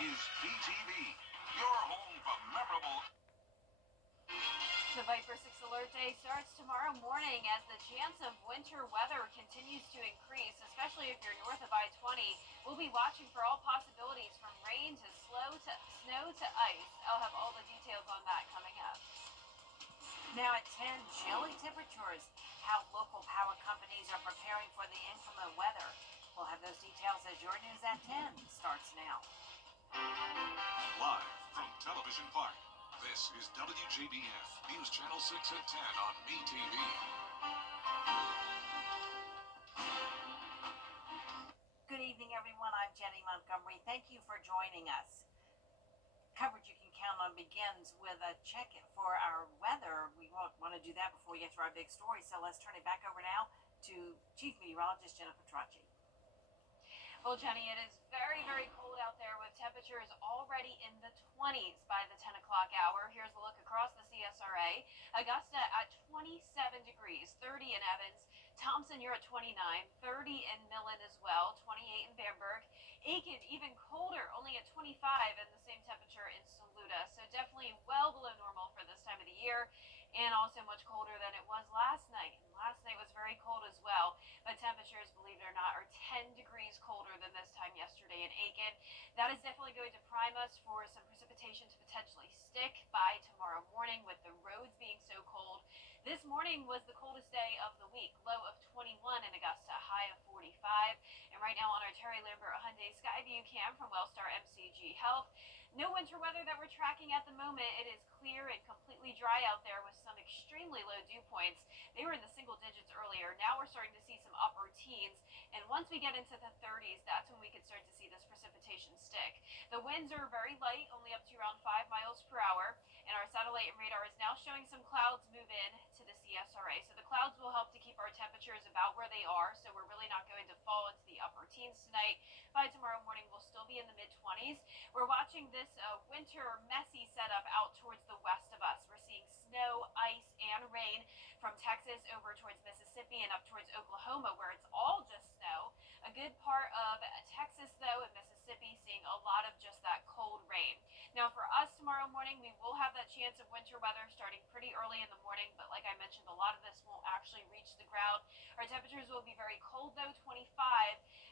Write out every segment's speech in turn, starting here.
is BTV, your home for memorable. The Viper 6 Alert Day starts tomorrow morning as the chance of winter weather continues to increase, especially if you're north of I-20. We'll be watching for all possibilities from rain to snow to ice. I'll have all the details on that coming up. Now at 10, chilly temperatures. How local power companies are preparing for the inclement weather. We'll have those details as your News at 10 starts now. Live from Television Park, this is WJBF News Channel 6 at 10 on BTV. Good evening, everyone. I'm Jenny Montgomery. Thank you for joining us. Coverage you can count on begins with a check for our weather. We won't want to do that before we get to our big story, so let's turn it back over now to Chief Meteorologist Jennifer Tracci. Well, Jenny, it is very, very cold out there with temperatures already in the 20s by the 10 o'clock hour. Here's a look across the CSRA. Augusta at 27 degrees, 30 in Evans. Thompson, you're at 29, 30 in Millen as well, 28 in Bamberg. Aiken, even colder, only at 25 and the same temperature in Saluda. So definitely well below normal for this time of the year and also much colder than it was last night. And last night was very cold as well, but temperatures, believe it or not, are 10 degrees colder than this time yesterday in Aiken. That is definitely going to prime us for some precipitation to potentially stick by tomorrow morning with the roads being so cold. This morning was the coldest day of the week, low of 21 in Augusta, high of 45. And right now on our Terry Lambert Hyundai Skyview cam from Wellstar MCG Health, no winter weather that we're tracking at the moment. It is clear and completely dry out there with some extremely low dew points. They were in the single digits earlier. Now we're starting to see some upper teens. And once we get into the 30s, that's when we can start to see this precipitation stick. The winds are very light, only up to around 5 miles per hour. And our satellite and radar is now showing some clouds move in to the CSRA. So the clouds will help to keep our temperatures about where they are. So we're really not going to fall into the upper teens tonight. By tomorrow morning, we'll still be in the mid-20s. We're watching this winter messy setup out towards the west of us. We're seeing snow, ice, and rain from Texas over towards Mississippi and up towards Oklahoma, where it's all just snow. A good part of Texas, though, and Mississippi seeing a lot of just that cold rain. Now, for us tomorrow morning, we will have that chance of winter weather starting pretty early in the morning, but like I mentioned, a lot of this won't actually reach the ground. Our temperatures will be very cold, though, 25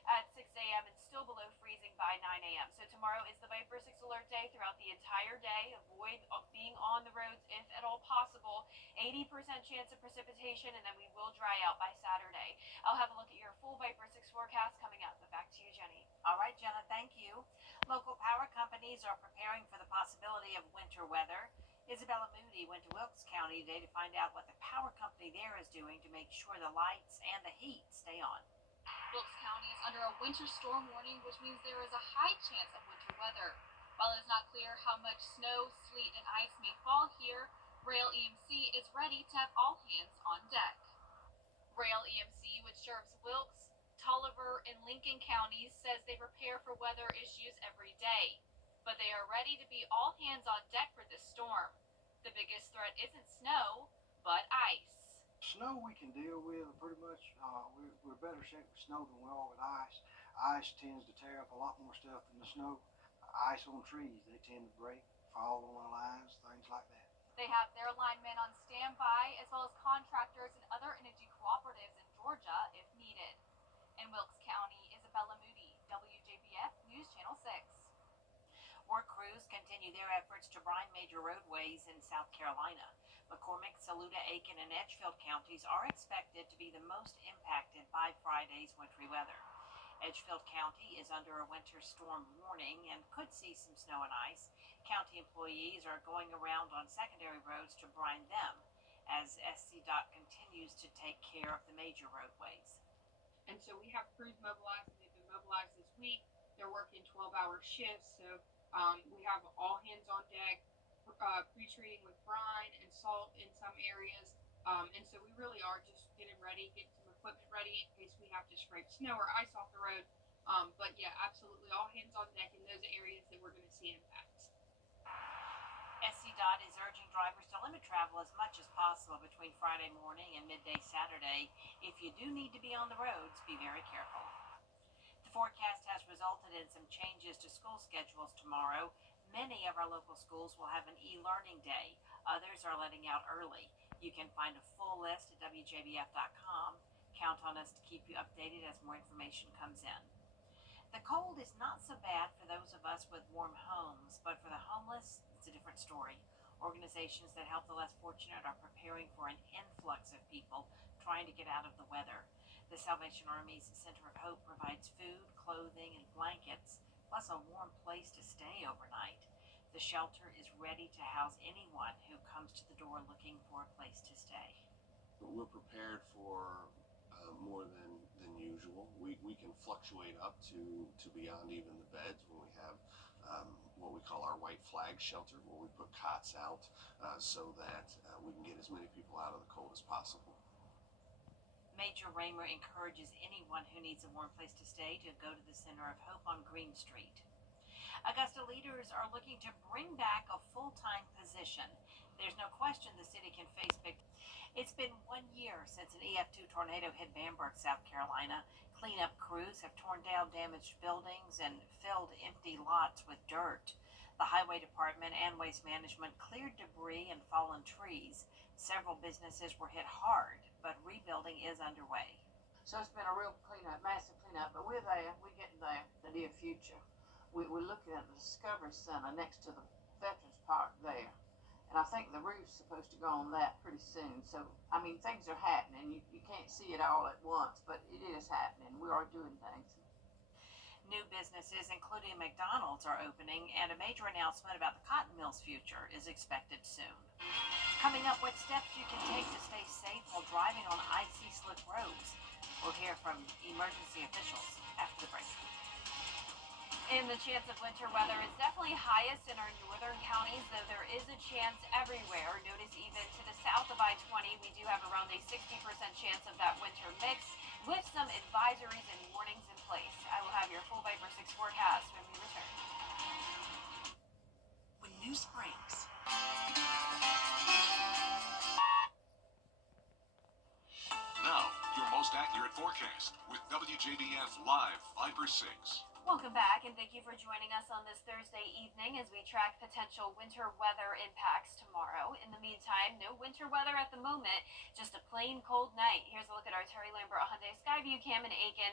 at 6 a.m. and still below freezing by 9 a.m. So tomorrow is the Viper 6 Alert Day throughout the entire day. Avoid being on the roads if at all possible. 80% chance of precipitation, and then we will dry out by Saturday. I'll have a look at your full Viper 6 forecast coming up, but back to you, Jenny. All right, Jenna, thank you. Local power companies are preparing for the possibility of winter weather. Isabella Moody went to Wilkes County today to find out what the power company there is doing to make sure the lights and the heat stay on. Wilkes County is under a winter storm warning, which means there is a high chance of winter weather. While it is not clear how much snow, sleet, and ice may fall here, Rail EMC is ready to have all hands on deck. Rail EMC, which serves Wilkes, Tolliver, and Lincoln counties, says they prepare for weather issues every day, but they are ready to be all hands on deck for this storm. The biggest threat isn't snow, but ice. Snow we can deal with pretty much. We're better shape with snow than we are with ice. Ice tends to tear up a lot more stuff than the snow. Ice on trees, they tend to break, fall on the lines, things like that. They have their linemen on standby, as well as contractors and other energy cooperatives in Georgia if needed. In Wilkes County, Isabella Moody, WJBF News Channel 6. Work crews continue their efforts to brine major roadways in South Carolina. McCormick, Saluda, Aiken, and Edgefield counties are expected to be the most impacted by Friday's wintry weather. Edgefield County is under a winter storm warning and could see some snow and ice. County employees are going around on secondary roads to brine them as SCDOT continues to take care of the major roadways. And so we have crews mobilized, and they've been mobilized this week. They're working 12-hour shifts, so we have all hands on deck, pre-treating with brine and salt in some areas. And so we really are just getting ready, getting some equipment ready in case we have to scrape snow or ice off the road. But yeah, absolutely all hands on deck in those areas that we're going to see impacts. SCDOT is urging drivers to limit travel as much as possible between Friday morning and midday Saturday. If you do need to be on the roads, be very careful. The forecast has resulted in some changes to school schedules tomorrow. Many of our local schools will have an e-learning day. Others are letting out early. You can find a full list at WJBF.com. Count on us to keep you updated as more information comes in. The cold is not so bad for those of us with warm homes, but for the homeless, it's a different story. Organizations that help the less fortunate are preparing for an influx of people trying to get out of the weather. The Salvation Army's Center of Hope provides food, clothing, and blankets, plus a warm place to stay overnight. The shelter is ready to house anyone who comes to the door looking for a place to stay. We're prepared for more than usual. We can fluctuate up to beyond even the beds when we have what we call our white flag shelter, where we put cots out so that we can get as many people out of the cold as possible. Major Raymer encourages anyone who needs a warm place to stay to go to the Center of Hope on Green Street. Augusta leaders are looking to bring back a full-time position. There's no question the city can face big. It's been 1 year since an EF2 tornado hit Bamberg, South Carolina. Cleanup crews have torn down damaged buildings and filled empty lots with dirt. The Highway Department and Waste Management cleared debris and fallen trees. Several businesses were hit hard, but rebuilding is underway. So it's been a real cleanup, massive cleanup, but we're there, we're getting there, the near future. We're looking at the Discovery Center next to the Veterans Park there. And I think the roof's supposed to go on that pretty soon. So, I mean, things are happening. You can't see it all at once, but it is happening. We are doing things. New businesses, including McDonald's, are opening, and a major announcement about the cotton mill's future is expected soon. Coming up, what steps you can take to stay safe while driving on icy, slick roads. We'll hear from emergency officials after the break. And the chance of winter weather is definitely highest in our northern counties, though there is a chance everywhere. Notice even to the south of I-20, we do have around a 60% chance of that winter mix with some advisories and warnings in place. I will have your full Viper 6 forecast when we return. When news breaks. Now, your most accurate forecast with WJBF Live Viper 6. Welcome back, and thank you for joining us on this Thursday evening as we track potential winter weather impacts tomorrow. In the meantime, no winter weather at the moment, just a plain cold night. Here's a look at our Terry Lambert Hyundai Skyview cam in Aiken.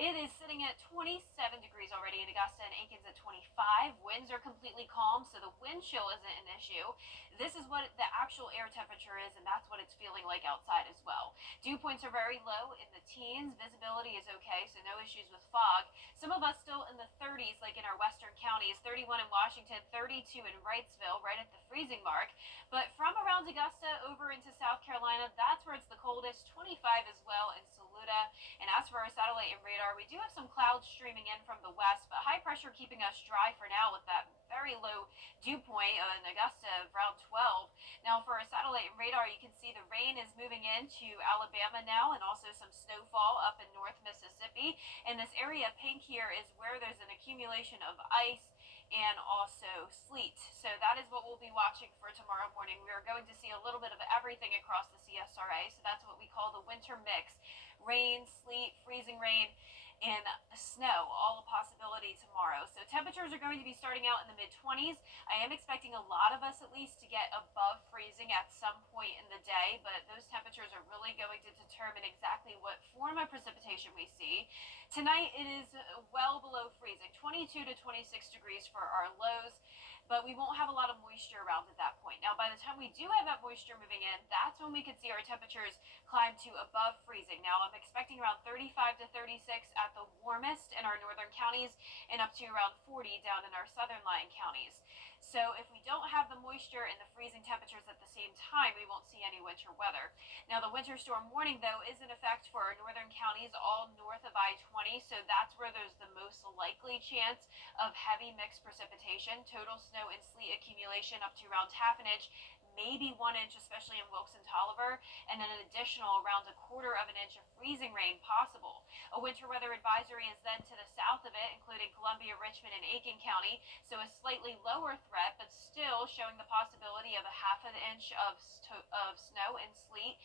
It is sitting at 27 degrees already in Augusta, and Aiken's at 25. Winds are completely calm, so the wind chill isn't an issue. This is what the actual air temperature is, and that's what it's feeling like outside as well. Dew points are very low in the teens. Visibility is okay, so no issues with fog. Some of us still in the 30s, like in our western counties, 31 in Washington, 32 in Wrightsville, right at the freezing mark. But from around Augusta over into South Carolina, that's where it's the coldest, 25 as well in Saluda. And as for our satellite and radar, we do have some clouds streaming in from the west, but high pressure keeping us dry for now with that very low dew point in Augusta of around 12. Now for our satellite and radar, you can see the rain is moving into Alabama now, and also some snowfall up in North Mississippi. And this area pink here is where there's an accumulation of ice and also sleet. So that is what we'll be watching for tomorrow morning. We are going to see a little bit of everything across the CSRA. So that's what we call the winter mix. Rain, sleet, freezing rain, and snow, all a possibility tomorrow. So temperatures are going to be starting out in the mid-20s. I am expecting a lot of us at least to get above freezing at some point in the day, but those temperatures are really going to determine exactly what form of precipitation we see. Tonight it is well below freezing, 22 to 26 degrees for our lows, but we won't have a lot of moisture around at that point. Now, by the time we do have that moisture moving in, that's when we could see our temperatures climb to above freezing. Now, I'm expecting around 35 to 36 at the warmest in our northern counties and up to around 40 down in our southern lying counties. So if we don't have the moisture and the freezing temperatures at the same time, we won't see any winter weather. Now, the winter storm warning, though, is in effect for our northern counties all north of I-20, so that's where there's the most likely chance of heavy mixed precipitation, total snow and sleet accumulation up to around half an inch, maybe 1 inch, especially in Wilkes-Tolliver, and then an additional around a quarter of an inch of freezing rain possible. A winter weather advisory is then to the south of it, including Columbia, Richmond, and Aiken County, so a slightly lower threat, but still showing the possibility of a half an inch of snow and sleet.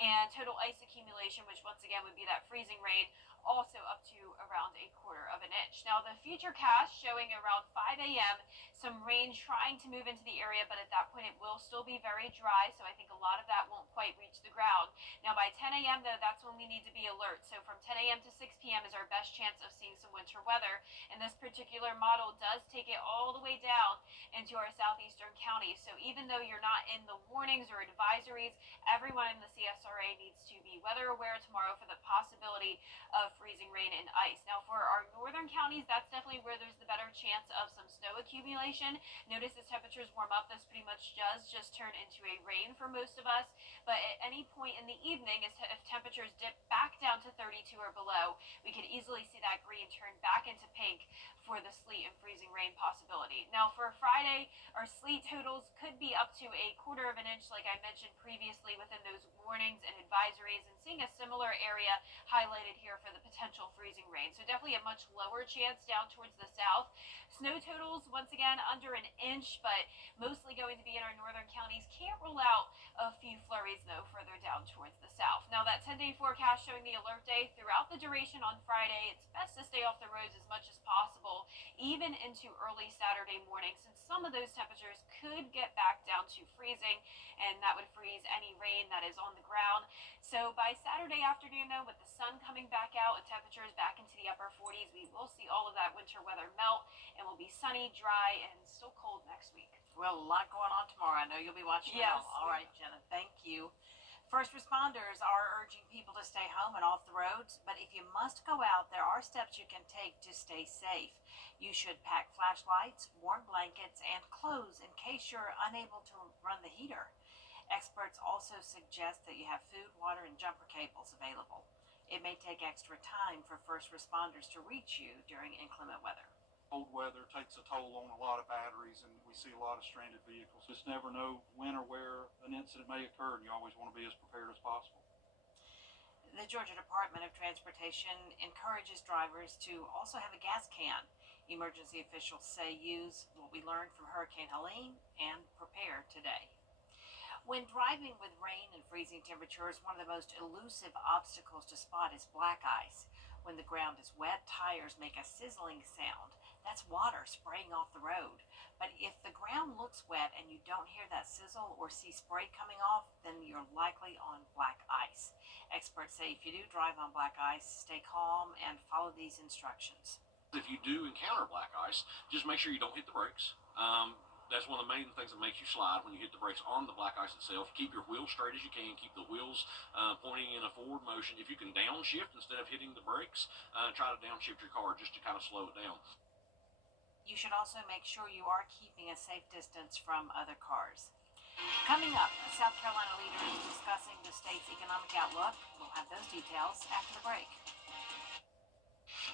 and total ice accumulation, which once again would be that freezing rain, also up to around a quarter of an inch. Now the futurecast showing around 5 a.m. some rain trying to move into the area, but at that point it will still be very dry, so I think a lot of that won't quite reach the ground. Now by 10 a.m. though, that's when we need to be alert. So from 10 a.m. to 6 p.m. is our best chance of seeing some winter weather, and this particular model does take it all the way down into our southeastern counties. So even though you're not in the warnings or advisories, everyone in the CSRA needs to be weather aware tomorrow for the possibility of freezing rain and ice. Now for our northern counties, that's definitely where there's the better chance of some snow accumulation. Notice as temperatures warm up, this pretty much does just turn into a rain for most of us, but at any point in the evening, if temperatures dip back down to 32 or below, we could easily see that green turn back into pink for the sleet and freezing rain possibility. Now for Friday, our sleet totals could be up to a quarter of an inch, like I mentioned previously, within those warnings and advisories, and seeing a similar area highlighted here for the potential freezing rain. So definitely a much lower chance down towards the south. Snow totals, once again, under an inch, but mostly going to be in our northern counties. Can't rule out a few flurries, though, further down towards the south. Now, that 10-day forecast showing the alert day throughout the duration on Friday. It's best to stay off the roads as much as possible, even into early Saturday morning, since some of those temperatures could get back down to freezing, and that would freeze any rain that is on the ground. So by Saturday afternoon, though, with the sun coming back out and temperatures back into the upper 40s, we will see all of that winter weather melt, and will be sunny, dry, and still cold next week. Well, a lot going on tomorrow. I know you'll be watching it Yes. all. All right, Jenna, thank you. First responders are urging people to stay home and off the roads, but if you must go out, there are steps you can take to stay safe. You should pack flashlights, warm blankets, and clothes in case you're unable to run the heater. Experts also suggest that you have food, water, and jumper cables available. It may take extra time for first responders to reach you during inclement weather. Cold weather takes a toll on a lot of batteries, and we see a lot of stranded vehicles. Just never know when or where an incident may occur, and you always want to be as prepared as possible. The Georgia Department of Transportation encourages drivers to also have a gas can. Emergency officials say use what we learned from Hurricane Helene and prepare today. When driving with rain and freezing temperatures, one of the most elusive obstacles to spot is black ice. When the ground is wet, tires make a sizzling sound. That's water spraying off the road. But if the ground looks wet and you don't hear that sizzle or see spray coming off, then you're likely on black ice. Experts say if you do drive on black ice, stay calm and follow these instructions. If you do encounter black ice, just make sure you don't hit the brakes. That's one of the main things that makes you slide when you hit the brakes on the black ice itself. Keep your wheels straight as you can. Keep the wheels pointing in a forward motion. If you can downshift instead of hitting the brakes, try to downshift your car just to kind of slow it down. You should also make sure you are keeping a safe distance from other cars. Coming up, South Carolina leaders discussing the state's economic outlook. We'll have those details after the break.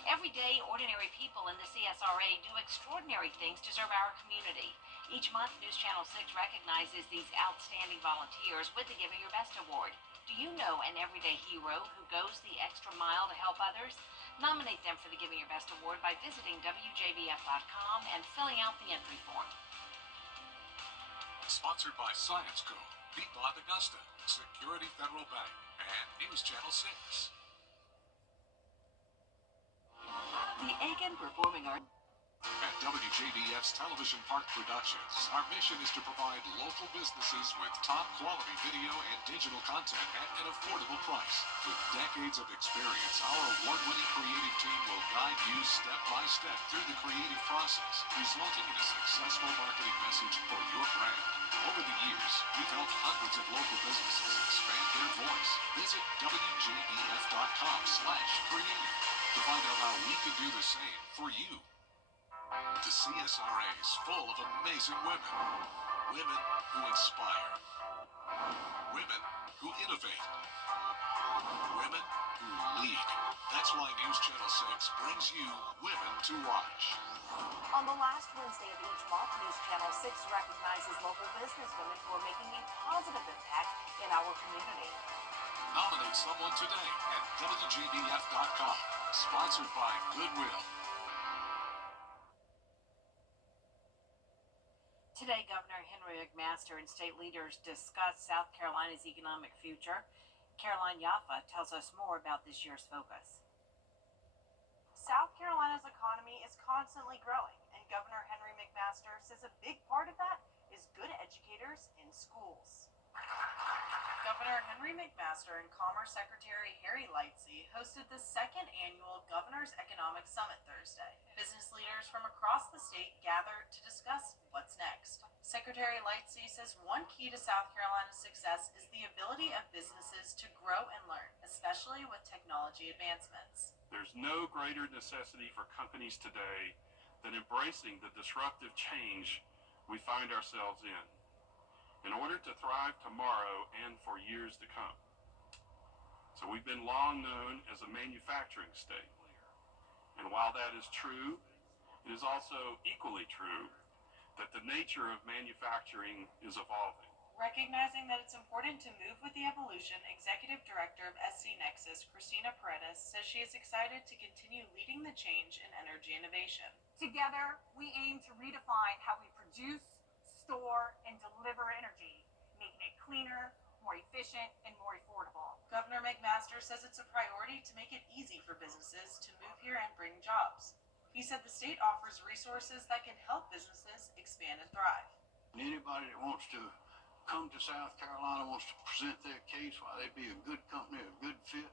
Every day, ordinary people in the CSRA do extraordinary things to serve our community. Each month, News Channel 6 recognizes these outstanding volunteers with the Giving Your Best Award. Do you know an everyday hero who goes the extra mile to help others? Nominate them for the Giving Your Best Award by visiting WJBF.com and filling out the entry form. Sponsored by Science Co., Beat Lot Augusta, Security Federal Bank, and News Channel 6. The Aiken Performing Arts. At WJBF's Television Park Productions, our mission is to provide local businesses with top quality video and digital content at an affordable price. With decades of experience, our award-winning creative team will guide you step by step through the creative process, resulting in a successful marketing message for your brand. Over the years, we've helped hundreds of local businesses expand their voice. Visit WJBF.com/creative to find out how we can do the same for you. The CSRA is full of amazing women. Women who inspire. Women who innovate. Women who lead. That's why News Channel 6 brings you Women to Watch. On the last Wednesday of each month, News Channel 6 recognizes local businesswomen who are making a positive impact in our community. Nominate someone today at WJBF.com. Sponsored by Goodwill. Today, Governor Henry McMaster and state leaders discussed South Carolina's economic future. Caroline Yaffa tells us more about this year's focus. South Carolina's economy is constantly growing, and Governor Henry McMaster says a big part of that is good educators in schools. Governor Henry McMaster and Commerce Secretary Harry Lightsey hosted the second annual Governor's Economic Summit Thursday. Business leaders from across the state gathered to discuss what's next. Secretary Lightsey says one key to South Carolina's success is the ability of businesses to grow and learn, especially with technology advancements. There's no greater necessity for companies today than embracing the disruptive change we find ourselves in order to thrive tomorrow and for years to come. So we've been long known as a manufacturing state. And while that is true, it is also equally true that the nature of manufacturing is evolving. Recognizing that it's important to move with the evolution, Executive Director of SC Nexus, Christina Paredes, says she is excited to continue leading the change in energy innovation. Together, we aim to redefine how we produce, store, and deliver energy, making it cleaner, more efficient, and more affordable. Governor McMaster says it's a priority to make it easy for businesses to move here and bring jobs. He said the state offers resources that can help businesses expand and thrive. Anybody that wants to come to South Carolina, wants to present their case, why they'd be a good company, a good fit,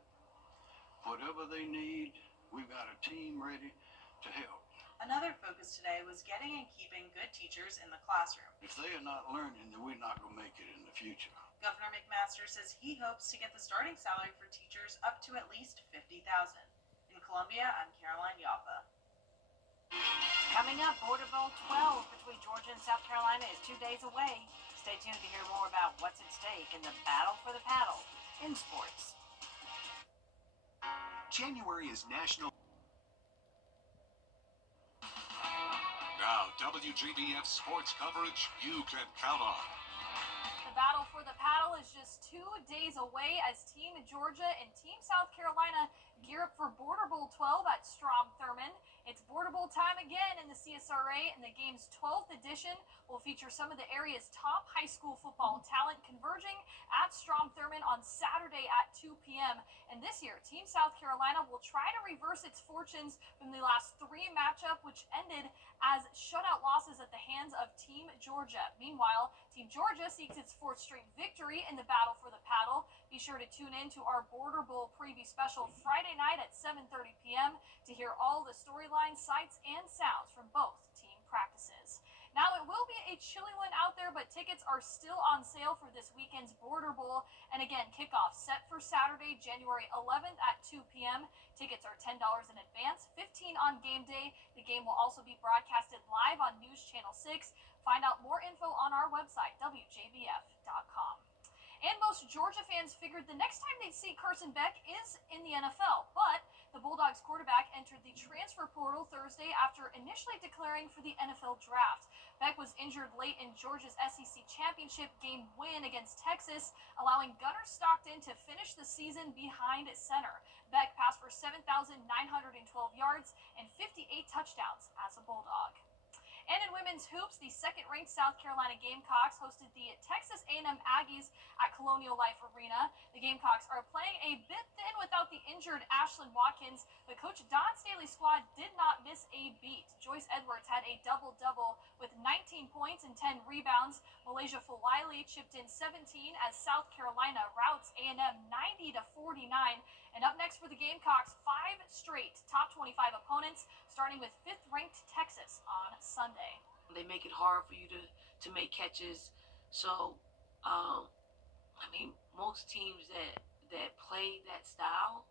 whatever they need, we've got a team ready to help. Another focus today was getting and keeping good teachers in the classroom. If they are not learning, then we're not going to make it in the future. Governor McMaster says he hopes to get the starting salary for teachers up to at least $50,000. In Columbia, I'm Caroline Yaffa. Coming up, Border Bowl 12 between Georgia and South Carolina is 2 days away. Stay tuned to hear more about what's at stake in the battle for the paddle in sports. January is National. Now, WJBF sports coverage you can count on. The battle for the paddle is just 2 days away as Team Georgia and Team South Carolina gear up for Border Bowl 12 at Strom Thurmond. It's Border Bowl time again in the CSRA, and the game's 12th edition will feature some of the area's top high school football talent converging at Strom Thurmond on Saturday at 2 p.m. And this year, Team South Carolina will try to reverse its fortunes from the last 3 matchup, which ended as shutout losses at the hands of Team Georgia. Meanwhile, Team Georgia seeks its 4th straight victory in the battle for the paddle. Be sure to tune in to our Border Bowl preview special Friday night at 7:30 p.m. to hear all the storylines, sights, and sounds from both team practices. Now, it will be a chilly one out there, but tickets are still on sale for this weekend's Border Bowl. And again, kickoff set for Saturday, January 11th at 2 p.m. Tickets are $10 in advance, $15 on game day. The game will also be broadcasted live on News Channel 6. Find out more info on our website, WJBF.com. And most Georgia fans figured the next time they'd see Carson Beck is in the NFL, but the Bulldogs quarterback entered the transfer portal Thursday after initially declaring for the NFL draft. Beck was injured late in Georgia's SEC championship game win against Texas, allowing Gunnar Stockton to finish the season behind center. Beck passed for 7,912 yards and 58 touchdowns as a Bulldog. And in women's hoops, the second-ranked South Carolina Gamecocks hosted the Texas A&M Aggies at Colonial Life Arena. The Gamecocks are playing a bit thin without the injured Ashlyn Watkins, but Coach Don Staley's squad did not miss a beat. Joyce Edwards had a double-double with 19 points and 10 rebounds. Malaysia Fulwiley chipped in 17 as South Carolina routs A&M 90-49. And up next for the Gamecocks, 5 straight top 25 opponents, starting with 5th-ranked Texas on Sunday. They make it hard for you to make catches. So, most teams that play that style,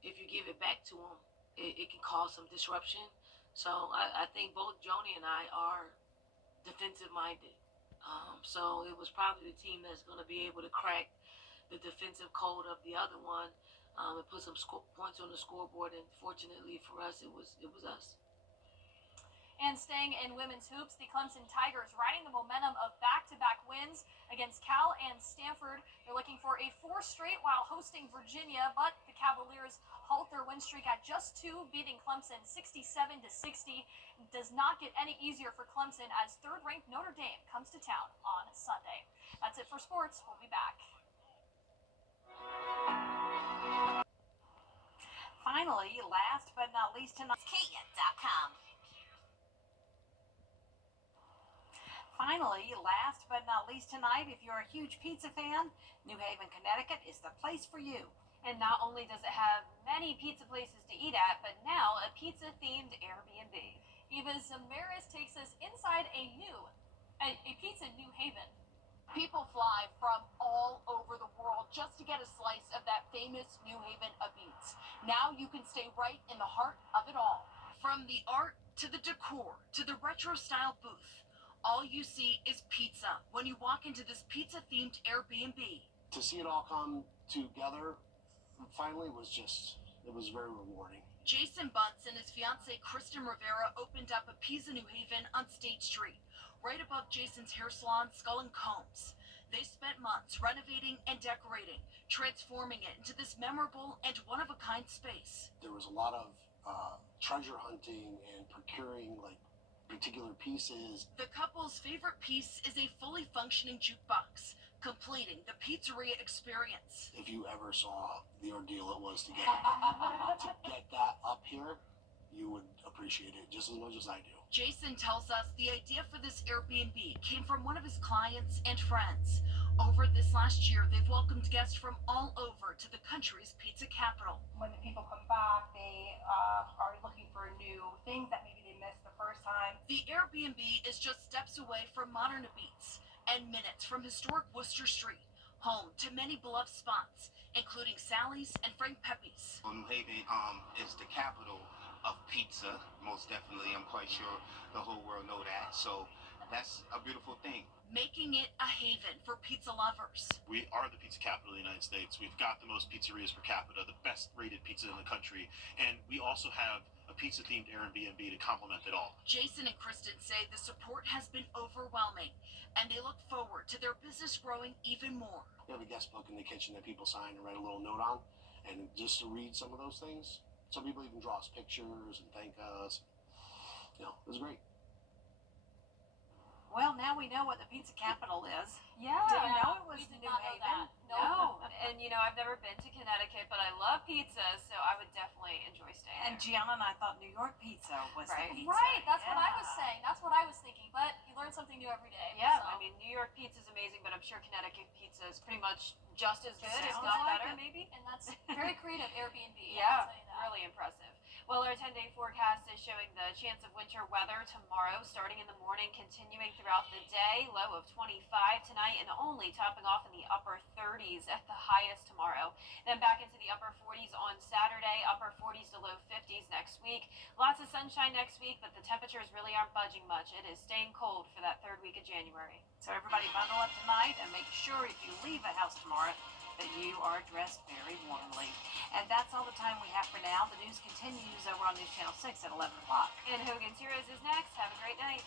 if you give it back to them, it can cause some disruption. So I think both Joni and I are defensive-minded. So it was probably the team that's going to be able to crack the defensive code of the other one and put some points on the scoreboard. And fortunately for us, it was us. And staying in women's hoops, the Clemson Tigers riding the momentum of back-to-back wins against Cal and Stanford. They're looking for a 4th straight while hosting Virginia, but the Cavaliers halt their win streak at just 2, beating Clemson 67-60. It does not get any easier for Clemson as 3rd-ranked Notre Dame comes to town on Sunday. That's it for sports. We'll be back. Finally, last but not least tonight, Kia.com. Finally, last but not least tonight, if you're a huge pizza fan, New Haven, Connecticut is the place for you. And not only does it have many pizza places to eat at, but now a pizza-themed Airbnb. Even Samaris takes us inside a pizza in New Haven. People fly from all over the world just to get a slice of that famous New Haven beets. Now you can stay right in the heart of it all. From the art to the decor to the retro-style booth, all you see is pizza when you walk into this pizza-themed Airbnb. To see it all come together finally was very rewarding. Jason Bunce and his fiancée Kristen Rivera opened up a Pizza New Haven on State Street, right above Jason's hair salon, Skull and Combs. They spent months renovating and decorating, transforming it into this memorable and one-of-a-kind space. There was a lot of treasure hunting and procuring particular pieces. The couple's favorite piece is a fully functioning jukebox, completing the pizzeria experience. If you ever saw the ordeal it was to get that up here, you would appreciate it just as much as I do. Jason tells us the idea for this Airbnb came from one of his clients and friends. Over this last year, they've welcomed guests from all over to the country's pizza capital. When the people come back, they are looking for new things that maybe they missed the first time. The Airbnb is just steps away from modern Beats and minutes from historic Worcester Street, home to many beloved spots, including Sally's and Frank Pepe's. New Haven is the capital of pizza, most definitely. I'm quite sure the whole world know that. So that's a beautiful thing. Making it a haven for pizza lovers. We are the pizza capital of the United States. We've got the most pizzerias per capita, the best rated pizza in the country, and we also have a pizza-themed Airbnb to complement it all. Jason and Kristen say the support has been overwhelming, and they look forward to their business growing even more. We have a guest book in the kitchen that people sign and write a little note on, and just to read some of those things, some people even draw us pictures and thank us. It was great. Well, now we know what the pizza capital is. Yeah. Did you know it was we did New not know Haven? that. No. And I've never been to Connecticut, but I love pizza, so I would definitely enjoy staying And there. Gianna and I thought New York pizza was Right. the pizza. Right, that's what I was Yeah. saying. That's what I was thinking. But you learn something new every day. Yeah, so. I mean, New York pizza is amazing, but I'm sure Connecticut pizza is pretty much just as good, if Sounds not like better, it. maybe. And that's very creative Airbnb. Yeah, I'll tell you that. really impressive. Well, our 10-day forecast is showing the chance of winter weather tomorrow, starting in the morning, continuing throughout the day. Low of 25 tonight, and only topping off in the upper 30s at the highest tomorrow. Then back into the upper 40s on Saturday, upper 40s to low 50s next week. Lots of sunshine next week, but the temperatures really aren't budging much. It is staying cold for that third week of January. So everybody bundle up tonight and make sure if you leave the house tomorrow that you are dressed very warmly. And that's all the time we have for now. The news continues over on News Channel 6 at 11 o'clock. And Hogan's Heroes is next. Have a great night.